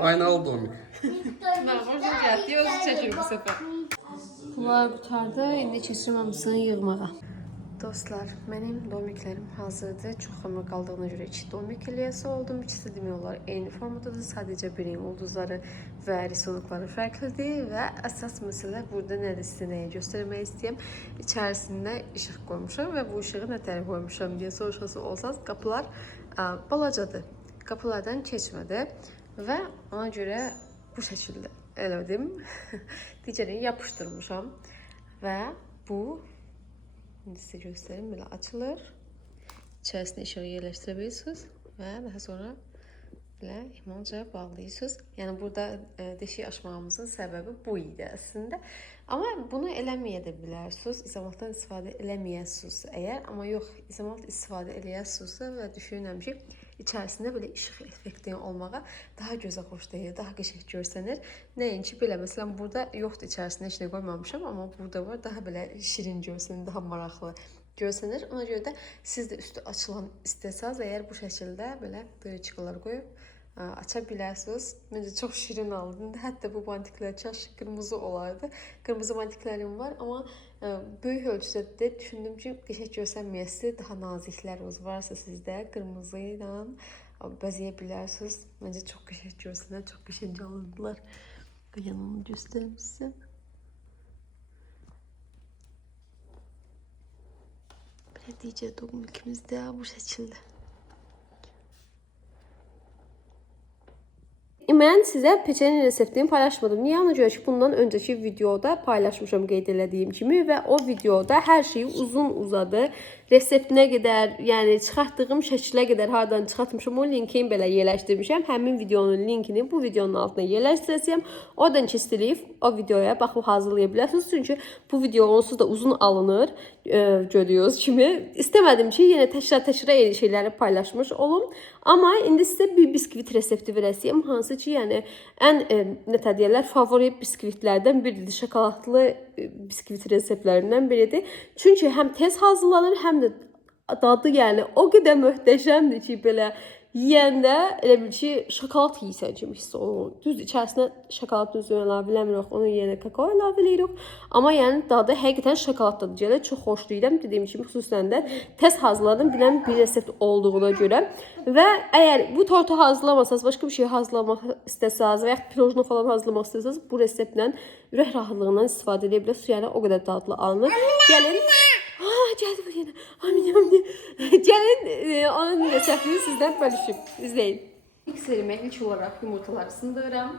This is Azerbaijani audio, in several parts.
Aynı oldu onu. Bunlar qutardı, indi keçirim hamısını yığmağa. Dostlar, mənim domiklərim hazırdır. Çox ömür qaldığına görə 2 domik eləyəsi oldum. İkisi demək olar eyni formadadır. Sadəcə birinin ulduzları və risolukları fərqlidir və əsas məsələ burada nədir sizə nəyi göstərmək istəyəm. İçərisində işıq qoymuşam və bu işığı nə tərəf qoymuşam deyə soruşası olsanız, qapılar balacadır. Qapılardan keçmədi və ona görə bu şəkildə elədim. Digərini yapışdırmışam və bu şimdi size göstereyim, böyle açılır. İçerisine işığı yerleştirebilirsiniz ve daha sonra böyle ihmalca bağlıyorsunuz. Yani burada deşiği açmamızın sebebi bu idi aslında. Ama bunu eləməyə də bilərsiniz. İzamatdan istifadə eləməyəsiniz eğer. Ama yok, izamat istifadə eləyəsinizsə və düşünürəm ki, içərisində belə işıq effekti olmağa daha gözə xoş deyil, daha qəşəng görsənir. Nəinki belə, məsələn, burada yoxdur, içərisində heç nə qoymamışam, amma burada var, daha belə şirin görsənir, daha maraqlı görsənir. Ona görə də siz də üstü açılan istəsəz, əgər bu şəkildə belə döyücülər qoyub aça bilərsiniz. Məncə çox şirin aldım. Hətta bu bantiklər çaş qırmızı olardı. Qırmızı bantiklərim var, amma böyük ölçüdə də düşündüm ki, qəşəng görsənməyəsi daha naziklər varsa sizdə qırmızı ilə bəzəyə bilərsiniz. Məncə çox qəşəng görsənər, çox qəşəng alındılar. Yanını göstərim sizə. Belə deyəcək, domikimiz də bu şəkildə. Mən sizə peçenin reseptini paylaşmadım. Niyə? Ona görə ki, bundan öncəki videoda paylaşmışam qeyd elədiyim kimi və o videoda hər şeyi uzun uzadı. Reseptinə qədər, yəni çıxartdığım şəkilə qədər hardan çıxartmışam, o linkini belə yerləşdirmişəm. Həmin videonun linkini bu videonun altına yerləşdirəcəm. Oradan keçdirib o videoya baxıb hazırlaya bilərsiniz. Çünki bu video onsuz da uzun alınır, görüyoruz kimi. İstəmədim ki, yenə təkrar eyni şeyləri paylaşmış olum. Amma indi sizə bir biskvit resepti verəsiyəm. Hansı ki, yəni ən nə deyirlər, favori biskvitlərdən biridir. Şokoladlı biskvit reseptlərindən biridir. Çünki həm tez hazırlanır, həm də dadı yəni o qədər möhtəşəmdir ki, belə yeyəndə elə bil ki, şokolad yeyirsən kimi hiss olunur. Düzdür, içərisinə şokolad düzünü əlavə eləmirik, onun yerinə kakao əlavə eləyirik. Amma yəni dadı həqiqətən şokoladdadır. Gələ çox xoşlayıram. Dediyim kimi, xüsusən də tez hazırladım bilən bir resept olduğuna görə. Və əgər bu tortu hazırlamasanız, başqa bir şey hazırlamaq istəsəniz və ya pirojno falan hazırlamaq istəsəniz, bu reseptlə ürək rahatlığından istifadə edə bilirsiniz. Yəni o qədər dadlı alınır. Gəlin. Geldi bu yine. Amin. Gelin onun reseptini sizden bölüşüp izleyin. Mikserime ilk olarak yumurtaları sındırıram.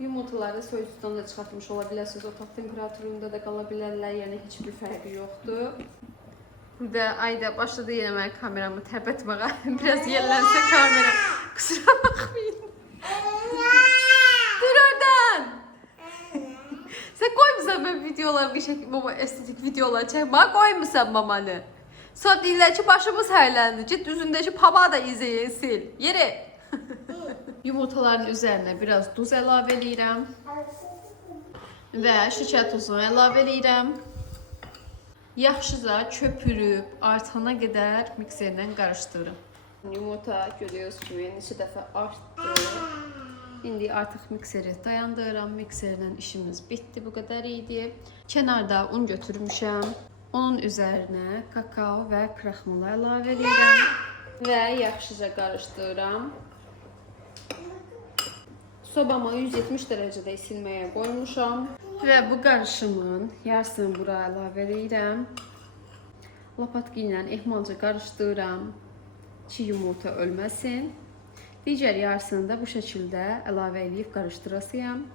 Yumurtaları soyucudan da çıxartmış ola bilərsiniz. Otaq temperaturunda da qala bilərlər. Yəni hiçbir fərqi yoxdur. Burada Ayda başladı yine mən kameramı tərpətməyə. Biraz yerlənsə kamera. Kusura baxmayın. Dur oradan. Sen koymuşsan ben videolar, baba estetik videolar çekmeye koymuşsan mamanı. Sonra deyirlər ki, başımız hərləndi. Git üzündəki pava da izleyin, sil. Yeri. Yumurtaların üzerine biraz duz əlavə edirəm. Və şəkər tuzunu əlavə edirəm. Yaxşıca köpürüb artana qədər mikserlə qarışdırırım. Yumurta görüyorsunuz ki, neçə dəfə artdı. İndi artıq mikseri dayandırıram. Mikserlə işimiz bitdi. Bu qədər idi. Kənarda un götürmüşəm. Onun üzərinə kakao və kraxmalı əlavə edirəm. Və yaxşıca qarışdırıram. Sobamı 170 dərəcədə isilməyə qoymuşam. Və bu qarışımın yarısını bura əlavə edirəm. Lapatqı ilə ehmalca qarışdırıram ki, yumurta ölməsin. Digər yarısını da bu şəkildə əlavə edib qarışdırasıyam.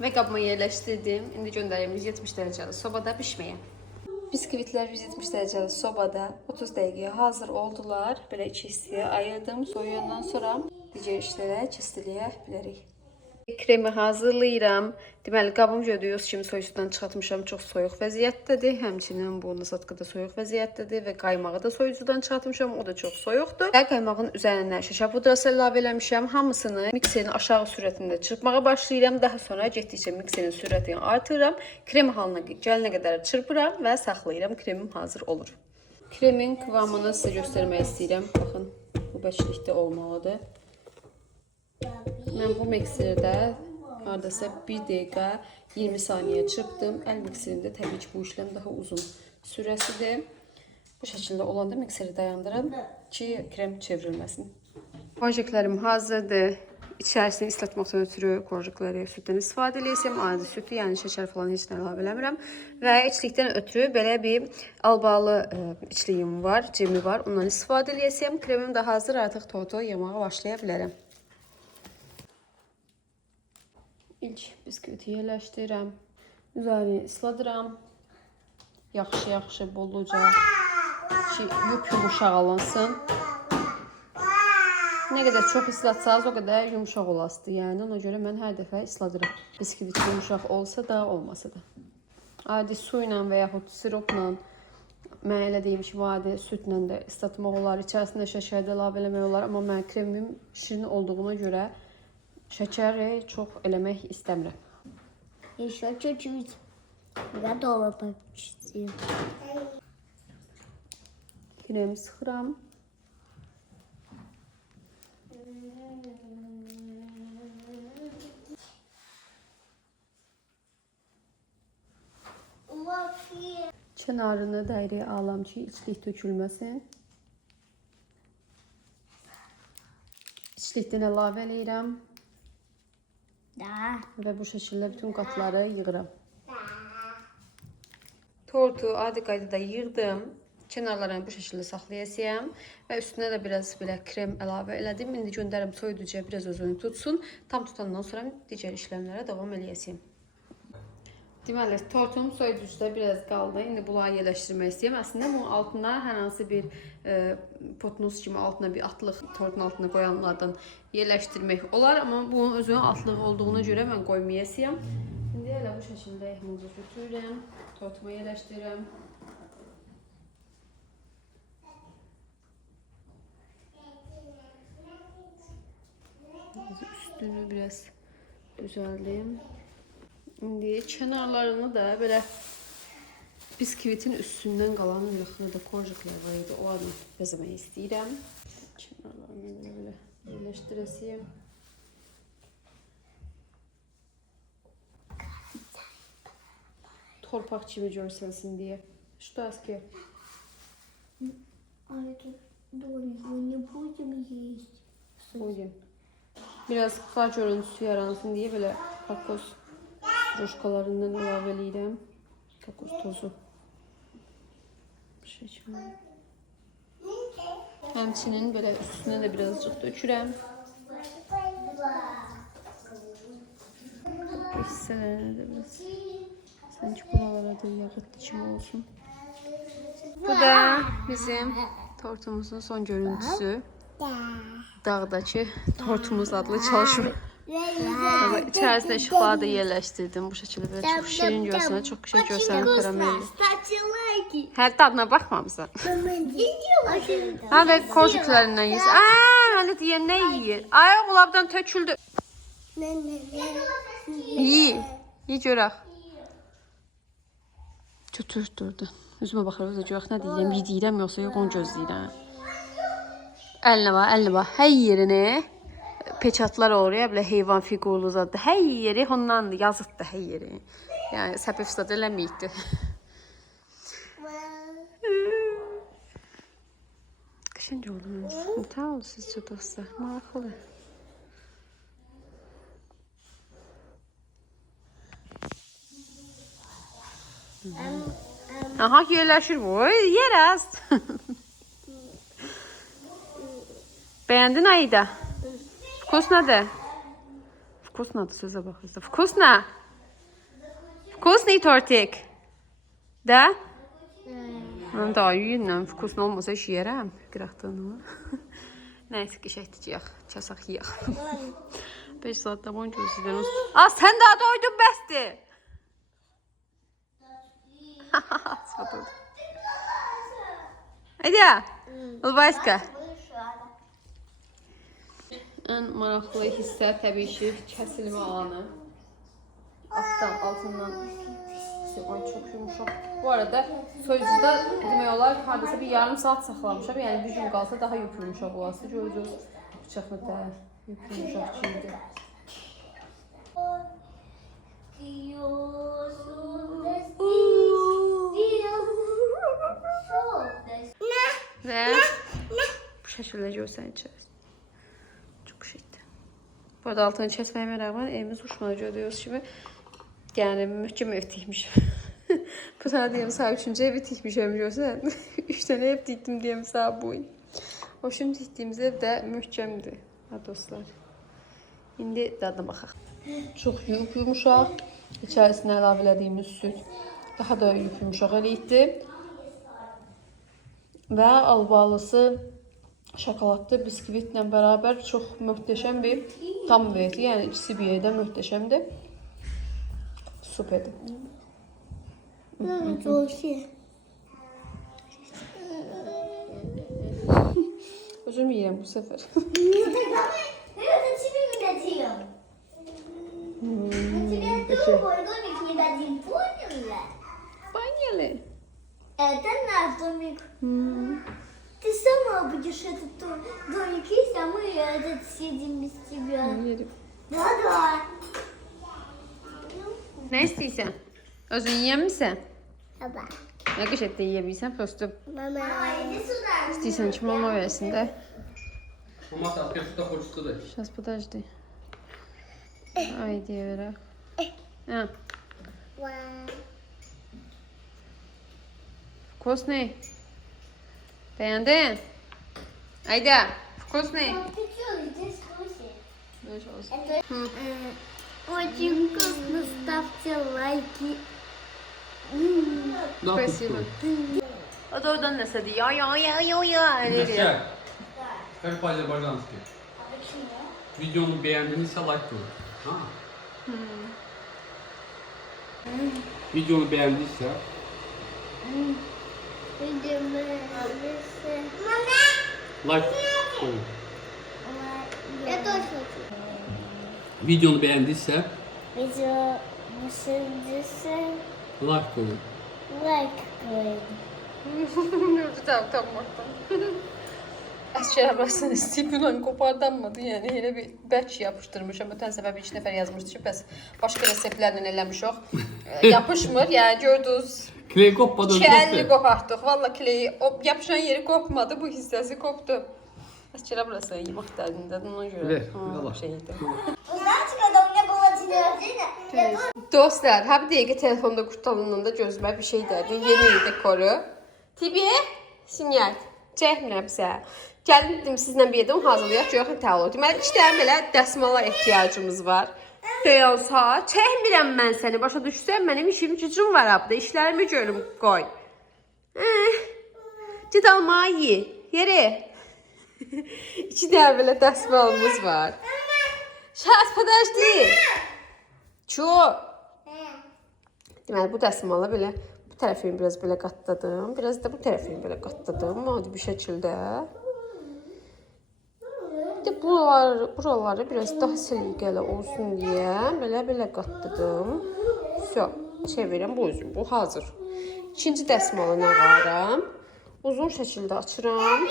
Və qabıma yerləşdirdim. İndi göndərəm 170 dərəcəli sobada bişməyə. Biskvitlər 170 dərəcəli sobada 30 dəqiqəyə hazır oldular. Belə iki hissəyə ayırdım. Soyuyandan sonra digər işlərə keçdirəyə bilərik. Kremi hazırlayıram. Deməli, qabım gördüyünüz kimi soyucudan çıxartmışam. Çox soyuq vəziyyətdədir. Həmçinin bu nasatka soyuq vəziyyətdədir və qaymağı da soyucudan çıxartmışam. O da çox soyuqdur. Və qaymağın üzərinə şəkər pudrası əlavə eləmişəm. Hamısını mikserin aşağı sürətində çırpmağa başlayıram. Daha sonra getdikcə mikserin sürətini artırıram. Krem halına gələnə qədər çırpıram və saxlayıram. Kremim hazır olur. Kremin kıvamını sizə göstərmək istəyirəm. Baxın, bu bəklikdə olmalıdır. Mən bu mikserdə hardasa 1 dəqiqə 20 saniyə çırpdım. Əl mikserində təbii ki, bu işləm daha uzun sürəsidir. Bu şəkildə olanda mikseri dayandırın ki, krem çevrilməsin. Korjiklərim hazırdır. İçərisini islatmaqdan ötürü korjikləri süddən istifadə edirsəm. Adi südü, yəni şəkər falan heç nə əlavə eləmirəm. Və içlikdən ötürü belə bir albalı içliyim var, cemi var. Ondan istifadə edirsəm. Kremim də hazır, artıq tortu yemağa başlaya bilərəm. İlk biskviti yerləşdirirəm. Üzərini isladıram. Yaxşı bolluca ki, yumuşaq alınsın. Nə qədər çox islatsanız, o qədər yumuşaq olasıdır. Yəni, ona görə mən hər dəfə isladıram. Biskvit yumuşaq olsa da, olmasa da. Adi su ilə və yaxud siropla, mən elə deyim ki, adi südlə də islatmaq olar. İçərisində şəkər də əlavə eləmək olar. Amma mən kremim şirin olduğuna görə şəkəri çox eləmək istəmirəm. Еще чуть-чуть. Готово почти. Kremi sıxıram. Kənarını dairəyə alam ki, içlik tökülməsin. İçlikdən əlavə eləyirəm. Да. Və bu şəkildə bütün qatları yığıram. Tortu adi qaydada yığdım. Kənarlarını bu şəkildə saxlayacağam. Və üstünə də biraz belə krem əlavə elədim. İndi göndərim soyuducuya biraz özünü tutsun. Tam tutandan sonra digər işləmlərə davam eləyəcəyim. Deməli, tortum soyuducuda biraz qaldı. İndi bunları yerləşdirmək istəyirəm. Əslində bunun altına hər hansı bir potnuz kimi altına bir atlıq tortun altına qoyanlardan yerləşdirmək olar. Amma bunun özünün atlıq olduğuna görə mən qoymayacağam. İndi elə bu şəkildə ehmizi götürürəm. Tortuma yerləşdirirəm. Üstünü biraz düzəldim. İndi kənarlarını da belə biskvitin üstündən qalan yaxında korjiklər var idi. O adını bəzəmək istəyirəm. Kənarlarını belə yerləşdirəcəyim. Torpaq kimi görsənsin deyə. Şutaski. А эту долю не будем есть. Будем. Biraz qar görüntüsü yaransın deyə belə kakos roşkalarından əlavə eləyirəm. Kakos tozu. Bu şəkildə. Həmçinin belə üstünə də birazcıq dökürəm. Hissələrinə də biraz. Sanki buralara da yağıtlı kimi olsun. Bu da bizim tortumuzun son görüntüsü. Dağdakı tortumuz adlı çalışma. İçərisində işıqları da yerləşdirdim. Bu şəkildə belə çox şirin görsənir, çox qəşəng görsənir karamelli. Hər dadına baxmamısan. Hə və korjiklərindən yeyir. Mən də deyən nə yeyir? Ay, qulabdan töküldü. Yi görək. Götür durdu. Üzümə baxır, görək nə deyirəm, yediyirəm yoxsa yox, onu gözləyirəm. Əlinə bax, hər yerini peçatlar olur ya, belə heyvan figurlu zaddır. Hər yeri ondandır, yazıqdır hər yeri. Yəni, səbəb zad eləməyikdir. Qəşəng olmuş. Nə oldu sizcə dostlar? Maraqlı. Aha, yerləşir bu. Yerəz. Beğendin Aida? Вкусно? Вкусно, sözə baxırsa. Вкусно? Вкусный тортик? Да? Да, yiyinlə. Вкусно olmasa iş yiyərəm. Qıraqdan o. Nəysə, qəşəkdir yiyək. Çasaq yiyək. 5 saatten boyunca sizden. Aa sen daha doydun bəsdir. Hadi ya. Ulbayska. Ən maraqlı hissə təbii ki, kəsilmə anı. Altından. Ay çok yumuşak. Bu arada soyucuda demək olar hardasa bir yarım saat saxlamışam. Yəni bir gün qalsa daha yumuşaq olası. Gördünüz. Bıçaqla da yumuşaq çiydi. Ve bu şəkildə görsənəcək. Çok şeydi. Bu arada altını kəsməyimə rağmen evimiz uçmadı gördüyünüz kimi. Yani mühkəm ev tikmişim. Bu tane diyeyim sağ 3. evi tikmişim görsən. 3 tane ev tikdim diyeyim sağ bu. O şimdi tiktiğimiz ev de mühkəmdir. Ha dostlar. İndi dadına baxaq. Çox yumuşaq. İçərisinə əlavə elədiyimiz süt daha da yumuşaq eləyibdi. Və albalısı şokoladlı biskvitlə beraber çok möhtəşəm bir tam verdi. Yəni ikisi bir yerdə möhtəşəmdir. Süperdi. Özüm yiyeyim bu sefer. Поняли? Это наш домик. Ты сама будешь этот домик есть, а мы этот съедим без тебя. Yerim. Да-да. Ne istiyorsan? Özün yiyem misin? Baba. Ne kışette yiyebilirsen prosto Mama, иди сюда. istiyorsan ki mama versin de. Мама, ты что хочешь сказать? Сейчас подожди. Ay diye verək. Ha, вкусный. Beğendin? Ayda, вкусный. Ты что, здесь вкусно? Böyle olsun. Это очень вкусно. Ставьте лайки. Да, Спасибо. вкусно. O da oradan ne dedi? Ya. Öyle diyor. Yaşar, Скажи по-азербайджански. Videomu beğendinizse like koyun. Ha? Videonu beğendiyse like koyun. Я тоже хочу. Videonu beğendiyse Видео мусордисы like koyun. лайк коин. Tamam. Aşağı basın stipulan kopardanmadı yani elə bir bək yapışdırmışam. Ötən səfər bir iki nəfər yazmışdı ki, bəs başqa reseptlərlə eləmişik. Yapışmır, yəni gördünüz. Kley kopmadı. Kəlli qopartdıq. Valla kleyi yapışan yeri kopmadı, bu hissəsi kopdu. Aşağı burası yemək dərdindədir, ona görə. Ver, Allah. Şeydi. Вы знаете, когда у меня было день рождения, я тоже... Dostlar, ha bir dəqiqə telefonda qurtalanında gözümə bir şey dərdi. Yeni il dekoru. Tibi, sinyal. Çəkmirəmsə. Gəlin dedim sizlə bir yerdə hazırlayaq, görək təhəl olur. Deməli, iki dənə belə dəsmala ehtiyacımız var. Deyəsə, çəkmirəm mən səni. Başa düşsən, mənim işim gücüm var abda. İşlərimi görüm, qoy. Gid almağı ye. Yeri. İki dənə belə dəsmalımız var. Şahs, подожди. Ço. Deməli, bu dəsmala belə bu tərəfini biraz belə qatladım. Biraz da bu tərəfini belə qatladım. Adi bir şəkildə. Bir de buraları biraz daha səliqəli olsun deyə belə qatladım. Всё, çevirəm bu üzüm. Bu hazır. İkinci dəsmalına varam. Uzun şəkildə açıram.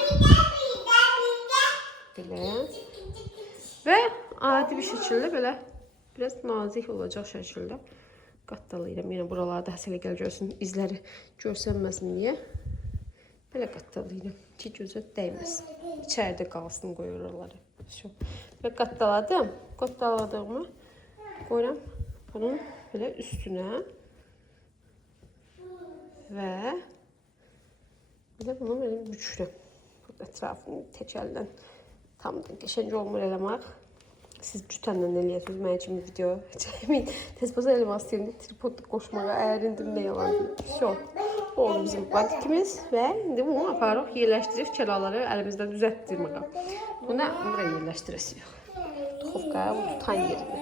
Belə. Və adi bir şəkildə belə biraz nazik olacaq şəkildə qatdalayıram. Yəni buralarda səliqəli görsün, izləri görsənməsin deyə belə qatdalayıram ki, gözə dəyməsin. İçəridə qalsın qoyur oraları. Belə qaddaladım. Qaddaladığımı qoyuram bunun belə üstünə və belə bunu belə bükürəm. Ətrafını tək əldən tam qəşəng olmur eləmək. Siz cütənlə eləyəsiniz, mənim kimi video çəkməyin. Tezpoza elmə istəyəndə tripodda qoşmağa əyrindim, nə yalan deyim. Всё. Bu oldu bizim badikimiz və indi bunu aparıq, yerləşdirib kəlaları əlimizdən düzəltdirməyə. Bunu buraya yerləşdirəsinik. Duxovkaya bu tutan yerində.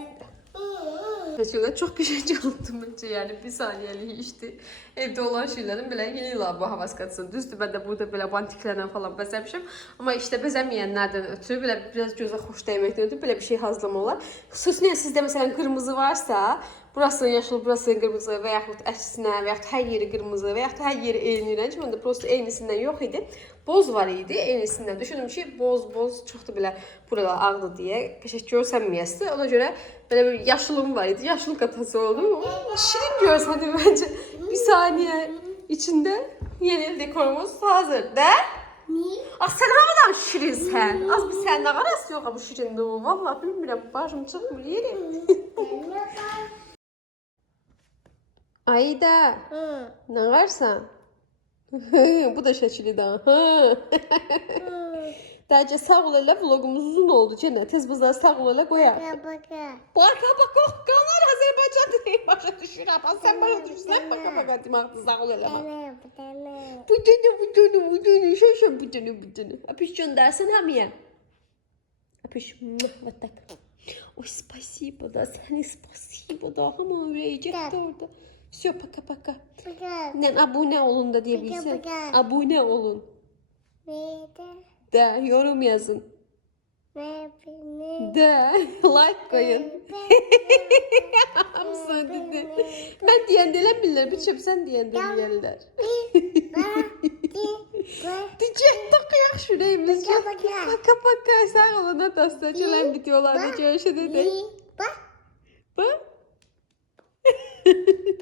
Şöyle çok bir şey çaldım bence yani bir saniyelik işti. Evde olan şeylerin belə yeni bu havas katsın. Düzdür ben de burada belə bantiklərlə falan bəzəmişəm. Amma işte bəzəməyənlərdən ötürü belə biraz gözə xoş dəyməkdən ötürü belə bir şey hazırlamalar. Xüsusilə sizdə məsələn qırmızı varsa, burasının yaşıl, burasının qırmızı və yaxud əksinə və yaxud hər yeri qırmızı və yaxud hər yeri eyni rəng. Məndə prosta eynisindən yox idi. Boz var idi, eynisindən. Düşündüm ki, boz çox da belə burada ağdı deyə qəşəng görsənməyəsi. Ona görə belə bir yaşılım var idi. Yaşıl qatası oldu. Şirin görsəndim bence. Bir saniye içinde yeni dekorumuz hazır. De? Ah sen havadan şirinsən. Az bir sen ne kadar yok bu şirindi o. Vallahi bilmirəm. Başım çıkmır yerim. Ayda. Ne varsan? Bu da şəkili daha. Dəcə sağ ol elə vlogumuz uzun oldu Cənə. Tez buzlar sağ ol elə qoyaq. Baka qanlar Azərbaycan deyil başa düşürəm. Sən başa düşürsən baka deməkdir sağ ol elə. Bu dönü şaşam bu dönü. Öpüş göndərsin hamıya. Öpüş. Вот так. Ой, спасибо да, səni spasibo da. Hamı ürəyəcəkdi orada. Все, пока-пока. Abone olun da diyebilirsin. Abone olun. De, yorum yazın. De, like koyun. Hamısını dedi. Ben diyen delemiller, bir çöp sen diyen demirler. Diyecek takıyak şurayımız. Paka sağ olun Atasya. Çelen videolarda görüşürüz. Bak.